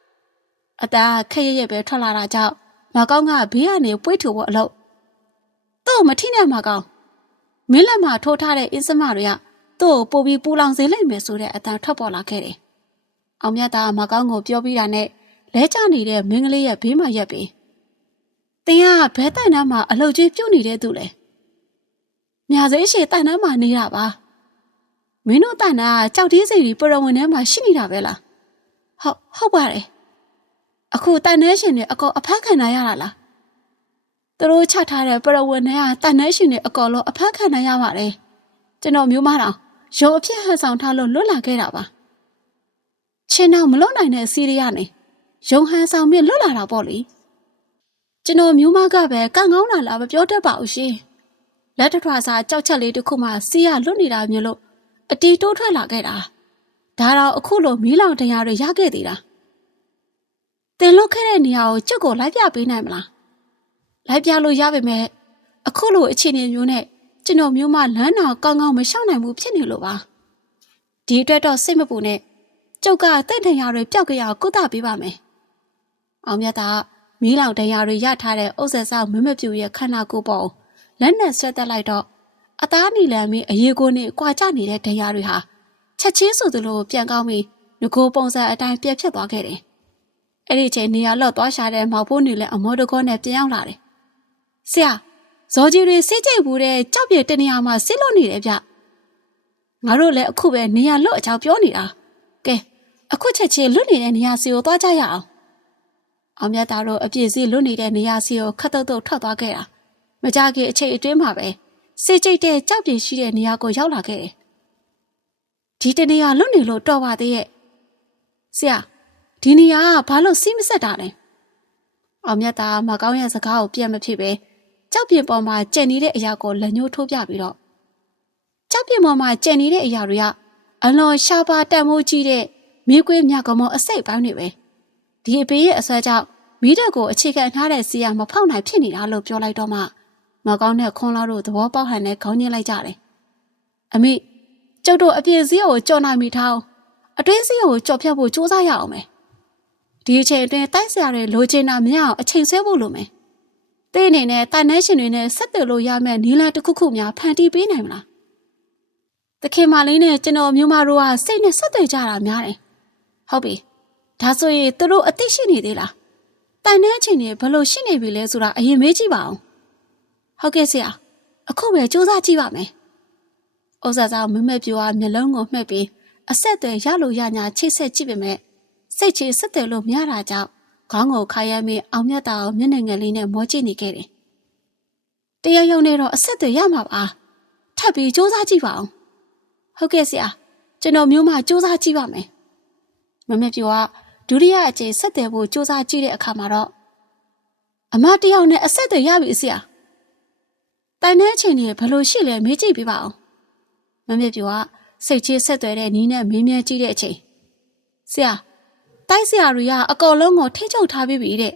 ။အသားခက်ရရပဲထွက်လာတာကြောင့်မကောင်းကဘေးကနေပွေးထူဖို့အလုပ်တော့မထိနဲ့မကောင်းမင်းလက်မှာထိုးထားတဲ့အင်းစမတွေကသူ့ကိုပို့ပြီးပူလောင်စေလိုက်မယ်ဆိုတဲ့အတန်ထွက်ပေါ်လာခဲ့တယ်။အောင်မြတ်သားမကောင်းကိုပြောပြီးတာနဲ့လဲကျနေတဲ့မင်းကလေးရဲ့ဘေးမှာရက်ပြီးတင်ကဘဲတန်နှမ်းမှာအလုတ်ကြီးပြုတ်နေတဲ့သူလေ။ မြာစေးရှည်တန်နှမ်းမှာနေတာပါ။မင်းတို့တန်နှမ်းကကြောက်သေးစိတ်ကြီးပရဝင်ထဲမှာရှိနေတာပဲလား။ဟုတ်ဟုတ်ပါတယ်။အခုတန်နှဲရှင်တွေအကောအဖမ်းခံရရတာလား။သူတို့ချထားတဲ့ပရဝင်ထဲကတန်နှဲရှင်တွေအကောလုံးအဖမ်းခံရရပါတယ်။ကျွန်တော်မျိုးမတော်ရုံအဖြစ်ဟန်ဆောင်ထားလို့လွတ်လာခဲ့တာပါ။ချင်းတော့မလွတ်နိုင်တဲ့စီးရီးယားနေရုံဟန်ဆောင်မြင့်လွတ်လာတာပေါ့လေ။ကျွန်တော်မျိုးမကပဲကန့်ကောင်းလာလားမပြောတတ်ပါဘူးရှင်။ လက်ထထွာစာကြောက်ချက်လေးတစ်ခုမှစီးရလွတ်နေတာမျိုးလို့အတီတိုးထွက်လာခဲ့တာ။ဒါတော့အခုလိုမီးလောင်တရားတွေရခဲ့သေးတာ။တင်လွတ်ခဲ့တဲ့နေရာကိုကြက်ကိုလိုက်ပြပေးနိုင်မလား။လိုက်ပြလို့ရပါမယ်။အခုလိုအခြေအနေမျိုးနဲ့ကျွန်တော်မျိုးမလမ်းတော်ကောင်းကောင်းမရှောင်နိုင်ဘူးဖြစ်နေလို့ပါဒီအတွက်တော့စိတ်မပူနဲ့ကျုပ်ကတဲ့တရားတွေပျောက်ကြရကုသပေးပါမယ်အောင်မြတ်ကမီးလောင်တရားတွေရထားတဲ့ဥစ္စာဆောင်မမပြူရဲ့ခန္ဓာကိုယ်ပေါ် လက်နဲ့ဆွဲတက်လိုက်တော့အသားနီလန်မီအရေးကိုနဲ့ကြွာကျနေတဲ့တရားတွေဟာချက်ချင်းဆိုသလိုပြန်ကောင်းပြီးငကိုပုံစံအတိုင်းပြက်ဖြစ်သွားခဲ့တယ်အဲ့ဒီချိန်နေရာလော့သွားရှာတဲ့မောက်ဖို့နေလဲအမောတကောနဲ့ပြန်ရောက်လာတယ်ဆရာဇော်ကြီးတွေစစ်ကြိတ်ဘူးတဲ့ကြောက်ပြတနေရာမှာစစ်လို့နေတယ်ဗျငါတို့လည်းအခုပဲနေရာလွတ်အကြောင်းပြောနေတာကဲအခုချက်ချင်းလွတ်နေတဲ့နေရာစီကိုသွားကြရအောင်အောင်မြတ်သားတို့အပြည့်စီလွတ်နေတဲ့နေရာစီကိုခတ်တုတ်တုတ်ထွက်သွားခဲ့တာ မကြခင်အချိန်အတွင်းမှာပဲစစ်ကြိတ်တဲ့ကြောက်ပြရှိတဲ့နေရာကိုရောက်လာခဲ့တယ်ဒီတနေရာလွတ်နေလို့တော်ပါသေးရဲ့ဆရာဒီနေရာကဘာလို့စီးမဆက်တာလဲအောင်မြတ်သားမကောင်းရဲ့စကားကိုပြတ်မဖြစ်ပဲကြောက်ပြင်ပေါ်မှာကျက်နေတဲ့အရာကိုလက်ညှိုးထိုးပြပြီးတော့ကြောက်ပြင်ပေါ်မှာကျက်နေတဲ့အရာတွေကအလွန်ရှားပါတန်မိုးကြီးတဲ့မိကွေးမြကမောအစိတ်ပိုင်းတွေပဲဒီအပေးရဲ့အဆွဲကြောင့်မိတဲ့ကိုအခြေခံထားတဲ့စီရမဖောက်နိုင်ဖြစ်နေတာလို့ပြောလိုက်တော့မှ မကောင်းတဲ့ခွန်လာတို့သဘောပေါက်ဟန်နဲ့ခေါင်းညှိလိုက်ကြတယ်အမိကျုပ်တို့အပြည့်စည်းကိုကြော်နိုင်မိထားအောင်အတွင်းစည်းကိုကြော်ဖြတ်ဖို့စူးစမ်းရအောင်မယ်ဒီအချိန်အတွင်းတိုက်ဆရာတွေလိုချင်တာမရအောင်အချိန်ဆွဲဖို့လိုမယ်။တဲ့အနေနဲ့တိုင်နှဲရှင်တွေနဲ့ဆက်သွယ်လို့ရမယ့်နီလန်တစ်ခုခုများဖန်တီးပေးနိုင်မလား။တခင်မလေးနဲ့ကျွန်တော်မျိုးမတို့ကစိတ်နဲ့ဆက်သွယ်ကြတာများတယ်။ဟုတ်ပြီ။ဒါဆိုရင်သူတို့အသိရှိနေသေးလား။တိုင်နှဲအချိန်တွေဘယ်လိုရှိနေပြီလဲဆိုတာအရင်မေးကြည့်ပါအောင်။ ဟုတ်ကဲ့ဆရာ။အခုပဲစူးစမ်းကြည့်ပါမယ်။ဥစားစားမမက်ပြူကမျက်လုံးကိုမှှက်ပြီးအဆက်အသွယ်ရလို့ရညာချိတ်ဆက်ကြည့်ပေမဲ့စိတ်ချဆက်သွယ်လို့မရတာကြောင့်ခေါင်းကိုခါရမ်းပြီးအောင်မြတ်တာကိုမျက်နှာငယ်လေးနဲ့မောကြည့်နေခဲ့တယ်။တရားရုံနဲ့တော့အဆက်အသွယ်ရမှာပါ။ထပ်ပြီးစူးစမ်းကြည့်ပါအောင်။ဟုတ်ကဲ့ဆရာ။ကျွန်တော်မျိုးမစူးစမ်းကြည့်ပါမယ်။မမေပြူကဒုတိယအကြိမ်ဆက်သွယ်ဖို့စူးစမ်းကြည့်တဲ့အခါမှာတော့အမတယောက်နဲ့အဆက်အသွယ်ရပြီဆရာ တိုင်တဲ့အချိန်ကြီးဘယ်လိုရှိလဲမေးကြည့်ပြပါအောင်မမေပြူကစိတ်ချင်းဆက်သွယ်တဲ့နီးနဲ့မင်းမြဲကြည့်တဲ့အချိန်ဆရာတိုက်ဆရာတွေကအကောလုံးကိုထိချုပ်ထားပြီးပြီတဲ့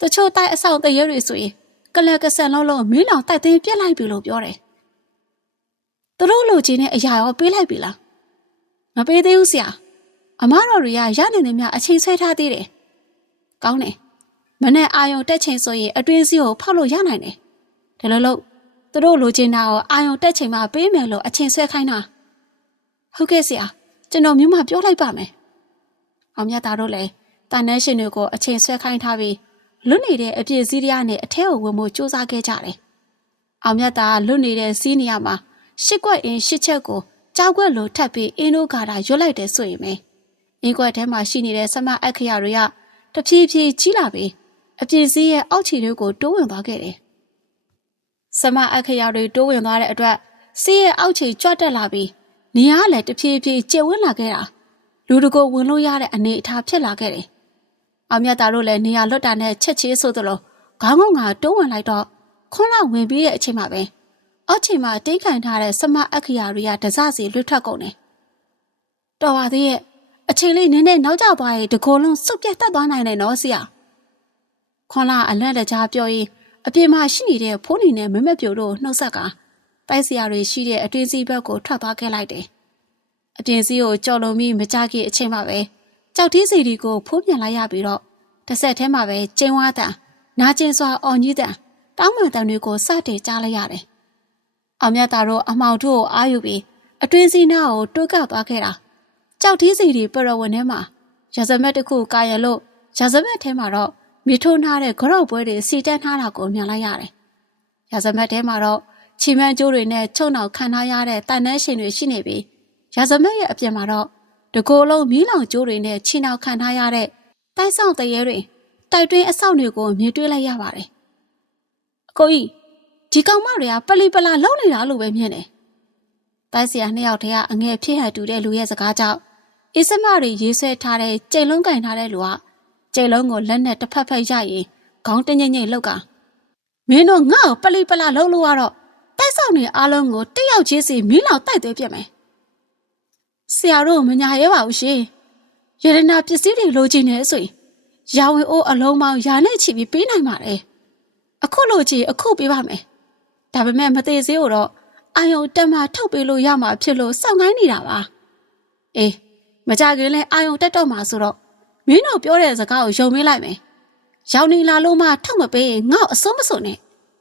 တချို့တိုက်အဆောင်တရေတွေဆိုရင်ကလကဆန်လုံးလုံးမင်းလောင်တိုက်သိမ်းပြက်လိုက်ပြီလို့ပြောတယ်သူတို့လူချင်းနဲ့အရာရောပေးလိုက်ပြီလားမပေးသေးဘူးဆရာအမတော်တွေကရနိုင်နေမြအချိန်ဆွဲထားသေးတယ်ကောင်းတယ်မနဲ့အာယုံတက်ချိန်ဆိုရင်အတွင်းစည်းကိုဖောက်လို့ရနိုင်တယ်ဒါလို့လို့ သူတို့လိုချင်တာကိုအာယုံတက်ချိန်မှာပေးမယ်လို့အချိန်ဆွဲခိုင်းတာဟုတ်ကဲ့ဆရာကျွန်တော်မျိုးမပြောလိုက်ပါမယ်အောင်မြတ်သားတို့လည်းတန်နှဲရှင်တွေကိုအချိန်ဆွဲခိုင်းထားပြီးလွတ်နေတဲ့အပြည့်စည်းရနဲ့အထဲကိုဝင်မှုစူးစမ်းခဲ့ကြတယ်အောင်မြတ်သားလွတ်နေတဲ့စီးနေရမှာရှစ်ကွက်အင်းရှစ်ချက်ကိုကြောက်ွက်လိုထပ်ပြီးအင်းတို့ကာတာရွတ်လိုက်တယ်ဆိုရင်ပဲအင်းကွက်ထဲမှာရှိနေတဲ့ဆမအခရာတွေကတဖြည်းဖြည်းကြီးလာပြီးအပြည့်စည်းရဲ့အောက်ခြေတွေကိုတိုးဝင်သွားခဲ့တယ်။ စမအခရာတွေတိုးဝင်သွားတဲ့အတွက်စီးရဲ့အောက်ခြေကြွတက်လာပြီးနေရာလည်းတဖြည်းဖြည်းကျဝန်းလာခဲ့တာလူတကိုဝင်လို့ရတဲ့အနေအထားဖြစ်လာခဲ့တယ်။အောင်မြတ်သားတို့လည်းနေရာလွတ်တာနဲ့ချက်ချေးဆိုသလိုခေါင်းငုံကတိုးဝင်လိုက်တော့ခွန်းလာဝင်ပြီးတဲ့အချိန်မှာပဲအောက်ချိန်မှာတိတ်ခံထားတဲ့စမအခရာတွေကတစစီလွတ်ထွက်ကုန်တယ်။တော်ပါသေးရဲ့အချိန်လေးနင်းနဲ့နောက်ကျသွားရင်တကိုယ်လုံးစုပ်ပြတ်တတ်သွားနိုင်တယ်နော်ဆရာ။ခွန်လာအလက်လက်ကြားပြောရင် အပြင်မှာရှိနေတဲ့ဖိုးနေနဲ့မမက်ပြိုတို့နှုတ်ဆက်ကတိုက်စရာတွေရှိတဲ့အတွင်းစည်းဘက်ကိုထွက်သွားခဲ့လိုက်တယ်။အပြင်စည်းကိုကြော်လုံပြီးမကြခင်အချိန်မှပဲကြောက်သေးစီဒီကိုဖိုးပြန်လိုက်ရပြီးတော့တစ်ဆက်တည်းမှာပဲကျင်းဝါတန်နာကျင်စွာအော်ကြီးတန်တောင်းပန်တန်တွေကိုစတင်ကြားလိုက်ရတယ်။အောင်မြတ်သားတို့အမောင်တို့ကိုအာယူပြီးအတွင်းစည်းနာကိုတွတ်ကသွားခဲ့တာ။ကြောက်သေးစီဒီပရဝင်းထဲမှာရာဇမက်တစ်ခုကာရလို့ရာဇမက်ထဲမှာတော့ မိထုံထားတဲ့ကြော့ပွဲတွေစီတန်းထားတာကိုမြင်လိုက်ရတယ်။ရာဇမတ်ထဲမှာတော့ချီမန်းကျိုးတွေနဲ့ချုပ်နှောင်ခံထားရတဲ့တန်နှဲရှင်တွေရှိနေပြီးရာဇမတ်ရဲ့အပြင်မှာတော့တကိုယ်လုံးမီးလောင်ကျိုးတွေနဲ့ချီနှောင်ခံထားရတဲ့တိုက်ဆောင်တရေတွေတိုက်တွင်းအဆောက်တွေကိုမြင်တွေ့လိုက်ရပါတယ်။အကိုကြီးဒီကောင်မတွေကပလီပလာလုံနေတာလို့ပဲမြင်တယ်။တိုက်ဆရာနှစ်ယောက်တည်းကအငယ်ဖြစ်ဟတူတဲ့လူရဲ့စကားကြောင့်အစ်စမတွေရေးဆွဲထားတဲ့ကြိမ်လုံးကင်ထားတဲ့လူက ကြိတ်လုံးကိုလက်နဲ့တစ်ဖက်ဖက်ရရင်ခေါင်းတညိမ့်ညိမ့်လောက်ကမင်းတို့ငါ့ကိုပလိပလာလုံးလို့ရတော့တိုက်ဆောင်နေအားလုံးကိုတယောက်ချင်းစီမင်းလောက်တိုက်သွဲပြက်မယ်ဆရာတို့မညာရဲပါဘူးရှင်ရတနာပစ္စည်းတွေလိုချင်နေဆိုရင်ရာဝင်အိုးအလုံးပေါင်းရာနဲ့ချီပြီးပေးနိုင်ပါတယ်အခုလိုချီအခုပေးပါမယ်ဒါပေမဲ့မသေးသေးကိုတော့အာယုံတက်မှထုတ်ပေးလို့ရမှာဖြစ်လို့စောင့်ခိုင်းနေတာပါအေးမကြခင်လဲအာယုံတက်တော့မှာဆိုတော့ မင်းတို့ပြောတဲ့စကားကိုယုံမေးလိုက်မယ်။ရောင်နေလာလို့မှထုတ်မပေးရင်ငါ့အစိုးမစွန်နဲ့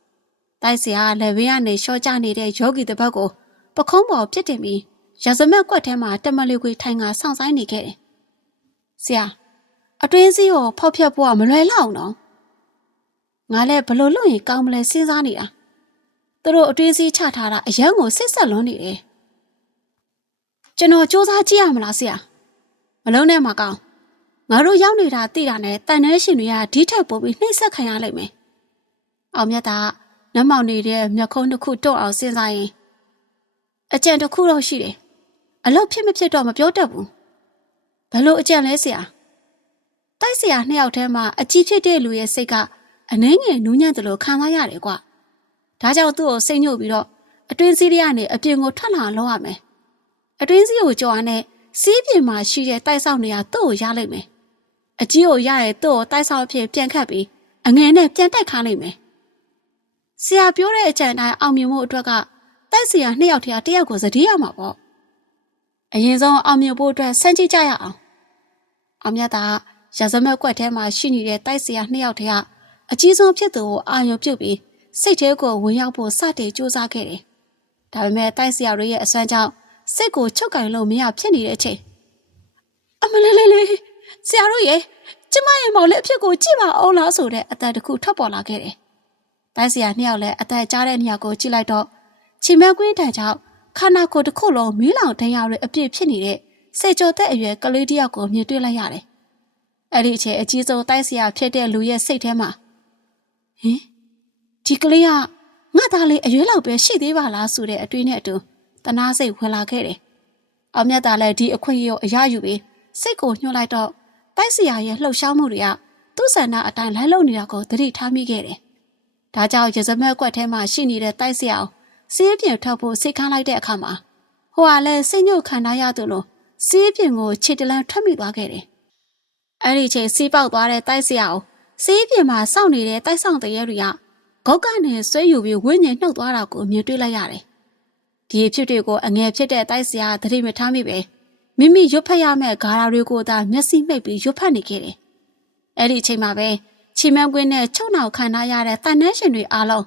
။တိုက်စရာလက်ဝဲကနေရှော့ချနေတဲ့ယောဂီတစ်ပတ်ကိုပခုံးပေါ်ပြစ်တင်ပြီးရာဇမက်ကွက်ထဲမှာတမလေးခွေထိုင်ကစောင့်ဆိုင်နေခဲ့တယ်။ဆရာအတွင်းစည်းကိုဖောက်ဖျက်ဖို့ကမလွယ်လောက်နော်။ငါလည်းဘလို့လုပ်ရင်ကောင်းမလဲစဉ်းစားနေတာ။သူတို့အတွင်းစည်းချထားတာအရန်ကိုစစ်ဆက်လွန်းနေတယ်။ကျွန်တော်စူးစမ်းကြည့်ရမလားဆရာ။မလုံးနဲ့မကောင်း ငါတို့ရောက်နေတာသိတာနဲ့တန်နှဲရှင်တွေကဒီထက်ပိုပြီးနှိမ့်ဆက်ခံရလိမ့်မယ်။အောင်မြတ်တာနမောင်နေတဲ့မျက်ခုံးတစ်ခုတော့အောင်စဉ်းစားရင်အကြံတစ်ခုတော့ရှိတယ်။အလုပ်ဖြစ်မဖြစ်တော့မပြောတတ်ဘူး။ဘလို့အကြံလဲဆရာ။တိုက်ဆရာနှစ်ယောက်ထဲမှာအကြီးဖြစ်တဲ့လူရဲ့စိတ်ကအနှင်းငယ်နူးညံ့တယ်လို့ခံစားရတယ်ကွာ။ဒါကြောင့်သူ့ကိုစိတ်ညှို့ပြီးတော့အတွင်းစည်းရကနေအပြင်ကိုထွက်လာလောက်ရမယ်။အတွင်းစည်းကိုကြော်ရနဲ့စီးပြင်မှာရှိတဲ့တိုက်ဆောက်နေရသူ့ကိုရလိုက်မယ်။ အကြီးကိုရရဲ့သူ့ကိုတိုက်ဆောက်အဖြစ်ပြန်ခတ်ပြီးအငယ်နဲ့ပြန်တက်ခါနိုင်မယ်။ဆရာပြောတဲ့အကြံတိုင်းအောင်မြင်မှုအတွက်ကတိုက်ဆရာနှစ်ယောက်တည်းတယောက်ကိုစတိရမှာပေါ့။အရင်ဆုံးအောင်မြင်ဖို့အတွက်စမ်းကြည့်ကြရအောင်။အောင်မြတ်တာရာဇမက်ကွက်ထဲမှာရှိနေတဲ့တိုက်ဆရာနှစ်ယောက်တည်းကအကြီးဆုံးဖြစ်သူကိုအာရုံပြုတ်ပြီးစိတ်ထဲကိုဝင်ရောက်ဖို့စတင်ကြိုးစားခဲ့တယ်။ဒါပေမဲ့တိုက်ဆရာတွေရဲ့အစွမ်းကြောင့်စိတ်ကိုချုပ်ကင်လို့မရဖြစ်နေတဲ့အချိန်အမလေးလေးလေး ဆရာတို့ရဲ့ကျမရဲ့မောင်လေးအဖြစ်ကိုကြည့်ပါအောင်လားဆိုတဲ့အတန်တခုထွက်ပေါ်လာခဲ့တယ်။တိုင်းဆရာနှစ်ယောက်လည်းအတန်ကြားတဲ့နေရာကိုကြည့်လိုက်တော့ချီမဲကွင်းတန်ကြောင့်ခန္ဓာကိုယ်တစ်ခုလုံးမီးလောင်ဒဏ်ရာတွေအပြည့်ဖြစ်နေတဲ့စေကျော်သက်အရွယ်ကလေးတယောက်ကိုမြင်တွေ့လိုက်ရတယ်။အဲ့ဒီအချိန်အကြီးဆုံးတိုင်းဆရာဖြစ်တဲ့လူရဲ့စိတ်ထဲမှာဟင်ဒီကလေးကငါသားလေးအရွယ်လောက်ပဲရှိသေးပါလားဆိုတဲ့အတွေးနဲ့အတူတနာစိတ်ဝင်လာခဲ့တယ်။အောင်မြတ်သားလည်းဒီအခွင့်အရေးကိုအရယူပြီးစိတ်ကိုညှို့လိုက်တော့ တိုက်စရာရဲ့လှုပ်ရှားမှုတွေကသူ့ဆန္ဒအတိုင်းလိုက်လုံနေတာကိုသတိထားမိခဲ့တယ်။ဒါကြောင့်ရစမက်ကွက်ထဲမှာရှိနေတဲ့တိုက်စရာကိုစီးပြင်ထွက်ဖို့စိတ်ခမ်းလိုက်တဲ့အခါမှာဟိုကလည်းစိတ်ညှို့ခံထားရသူလို့စီးပြင်ကိုခြေတလန်းထွက်မိသွားခဲ့တယ်။အဲ့ဒီချိန်စီးပေါက်သွားတဲ့တိုက်စရာကိုစီးပြင်မှာစောင့်နေတဲ့တိုက်ဆောင်တရေတွေကဂုတ်ကနေဆွဲယူပြီးဝိညာဉ်နှုတ်သွားတာကိုမြင်တွေ့လိုက်ရတယ်။ဒီဖြစ်တွေကိုအငယ်ဖြစ်တဲ့တိုက်စရာသတိမထားမိပဲ မိမိရွတ်ဖတ်ရမယ့်ဂါရာတွေကိုသာမျက်စိမှိတ်ပြီးရွတ်ဖတ်နေခဲ့တယ်။အဲ့ဒီအချိန်မှာပဲချီမန်းကွင်းနဲ့ချုံနောက်ခံထားရတဲ့တန်နှန်းရှင်တွေအားလုံး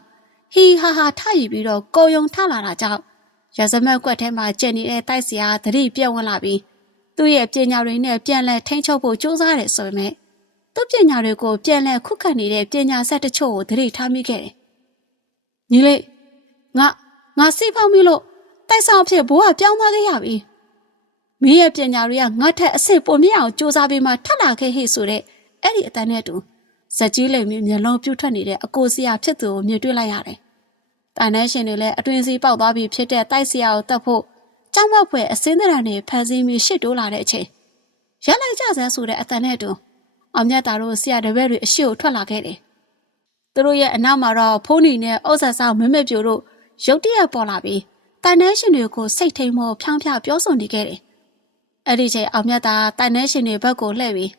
ဟီဟာဟာထယူပြီးတော့ကိုယုံထလာတာကြောင့်ရစမက်ကွက်ထဲမှာကျင်နေတဲ့တိုက်စရာသတိပြတ်ဝင်လာပြီးသူ့ရဲ့ပညာတွေနဲ့ပြန်လဲထိန်းချုပ်ဖို့ကြိုးစားတယ်ဆိုပေမဲ့သူ့ပညာတွေကိုပြန်လဲခုခံနေတဲ့ပညာဆက်တချို့ကိုသတိထားမိခဲ့တယ်။ညီလေးငါငါစိတ်ဖောက်မိလို့တိုက်ဆောင်ဖြစ်ဘိုးကပြောင်းသွားခဲ့ရပြီ။ မင်းရဲ့ပညာတွေကငါထက်အစ်စ်ပုံမြင့်အောင်စူးစမ်းပြီးမှထပ်လာခဲ့ဟိဆိုတဲ့အဲ့ဒီအတန်းနဲ့တူဇက်ကြီးလိမ်မျိုးမျက်လုံးပြုတ်ထွက်နေတဲ့အကိုစရာဖြစ်သူကိုမြင်တွေ့လိုက်ရတယ်။တာနဲရှင်တွေလည်းအတွင်စီပေါက်သွားပြီးဖြစ်တဲ့တိုက်စရာကိုတတ်ဖို့ကြောက်မောက်ဖွယ်အစင်းတရံတွေဖန်ဆင်းပြီးရှစ်တိုးလာတဲ့အချိန်ရလိုက်ကြစမ်းဆိုတဲ့အတန်နဲ့တူအောင်မြတ်တာတို့ဆရာတပည့်တွေအရှိကိုထွက်လာခဲ့တယ်။သူတို့ရဲ့အနောက်မှာတော့ဖုန်းနီနဲ့အုတ်ဆက်ဆောင်မမေပြိုတို့ရုတ်တရက်ပေါ်လာပြီးတန်နဲရှင်တွေကိုစိတ်ထိန်မောဖြောင်းဖြပြောဆိုနေခဲ့တယ်။ အဲ့ဒီချိန်အောင်မြတ်တာတန်နဲရှင်တွေဘက်ကိုလှည့်ပြီး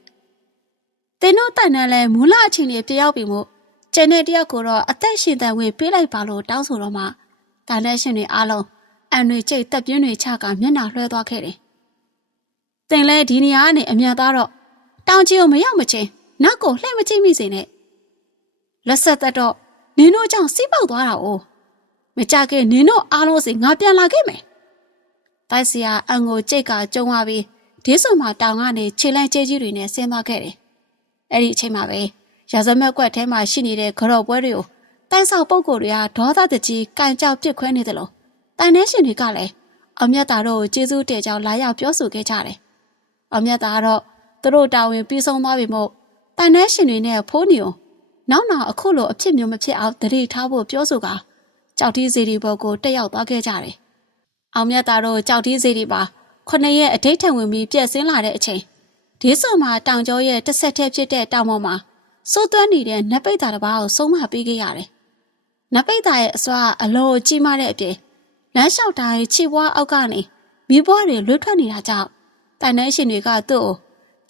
တင်းတို့တန်နဲလဲမူလအချိန်တွေပြရောက်ပြီမို့ကျန်တဲ့တယောက်ကိုတော့အသက်ရှင်တန်ဝင်ပေးလိုက်ပါလို့တောင်းဆိုတော့မှတန်နဲရှင်တွေအားလုံးအန်တွေကျိတ်တက်ပြင်းတွေချကမျက်နှာလွှဲသွားခဲ့တယ်။တင်လဲဒီနေရာကနေအမြတ်သားတော့တောင်ကြီးကိုမရောက်မချင်းနောက်ကိုလှည့်မကြည့်မိစေနဲ့လက်ဆက်သက်တော့နင်းတို့ကြောင့်စီးပေါက်သွားတာ哦မကြခင်နင်းတို့အားလုံးစီငါပြန်လာခဲ့မယ် တိုက်စရာအန်ကိုကြိတ်ကကြုံသွားပြီးဒီဆုံမှာတောင်ကနေခြေလန့်ကျဲကြီးတွေနဲ့ဆင်းသွားခဲ့တယ်အဲ့ဒီအချိန်မှာပဲရာဇမက်ကွက်ထဲမှာရှိနေတဲ့ကြော်ပွဲတွေကိုတိုင်ဆောက်ပုံကိုတွေကဒေါသတကြီးကန်ကြောက်ပစ်ခွဲနေတယ်လို့တိုင်နှဲရှင်တွေကလည်းအမျက်တာတို့ကိုကျေးဇူးတည်ကြောင်းလာရောက်ပြောဆိုခဲ့ကြတယ်အမျက်တာကတော့သူတို့တာဝန်ပြီးဆုံးသွားပြီမို့တန်နှဲရှင်တွေနဲ့ဖိုးနေအောင်နောက်နောက်အခုလိုအဖြစ်မျိုးမဖြစ်အောင်တတိထားဖို့ပြောဆိုကကြောက်တီးစီဒီဘော်ကိုတက်ရောက်သွားခဲ့ကြတယ်။ အောင်မြတ်သားတို့ကြောက်တီးစီဒီပါခုနှစ်ရက်အထိတ်ထံဝင်ပြီးပြက်စင်းလာတဲ့အချိန်ဒီဆုံမှာတောင်ကျောရဲ့တစ်ဆက်တည်းဖြစ်တဲ့တောင်ပေါ်မှာစိုးသွမ်းနေတဲ့နတ်ပိတ်သားတစ်ပါးကိုဆုံးမပေးခဲ့ရတယ်။နတ်ပိတ်သားရဲ့အစွာအလိုကြီးမားတဲ့အပြင်လမ်းလျှောက်တိုင်းခြေပွားအောက်ကနေမိဘွားတွေလွတ်ထွက်နေတာကြောင့်တန်နှဲရှင်တွေကသူ့ကို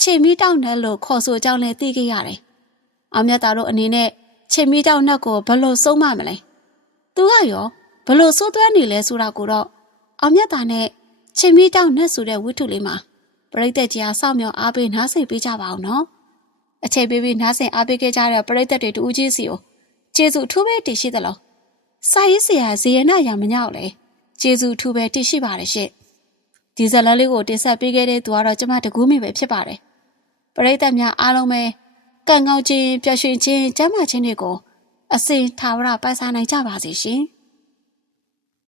ခြေမီးတောက်နဲ့လို့ခေါ်ဆိုကြောင်းလည်းသိခဲ့ရတယ်။အောင်မြတ်သားတို့အနေနဲ့ခြေမီးတောက်နှက်ကိုဘလို့ဆုံးမမလဲ။သူကရောဘလို့စိုးသွဲနေလဲဆိုတာကိုတော့ အောင်မြတ်သားနဲ့ခြေမီးတောက်နှက်ဆိုတဲ့ဝိထုလေးမှာပရိသတ်ကြီးအားစောင့်မျှော်အားပေးနားဆင်ပေးကြပါအောင်နော်။အချိန်ပေးပြီးနားဆင်အားပေးခဲ့ကြတဲ့ပရိသတ်တွေတူဦးကြီးစီကိုကျေးဇူးထူးပဲတည်ရှိသလား။စာရေးဆရာဇေယနာရမညောက်လေကျေးဇူးထူးပဲတည်ရှိပါတယ်ရှင့်။ဒီဇလန်လေးကိုတင်ဆက်ပေးခဲ့တဲ့သူကတော့ကျမတကူးမိပဲဖြစ်ပါတယ်။ပရိသတ်များအားလုံးပဲကံကောင်းခြင်းပျော်ရွှင်ခြင်းကျမ်းမာခြင်းတွေကိုအစဉ်ထာဝရပိုင်ဆိုင်နိုင်ကြပါစေရှင်။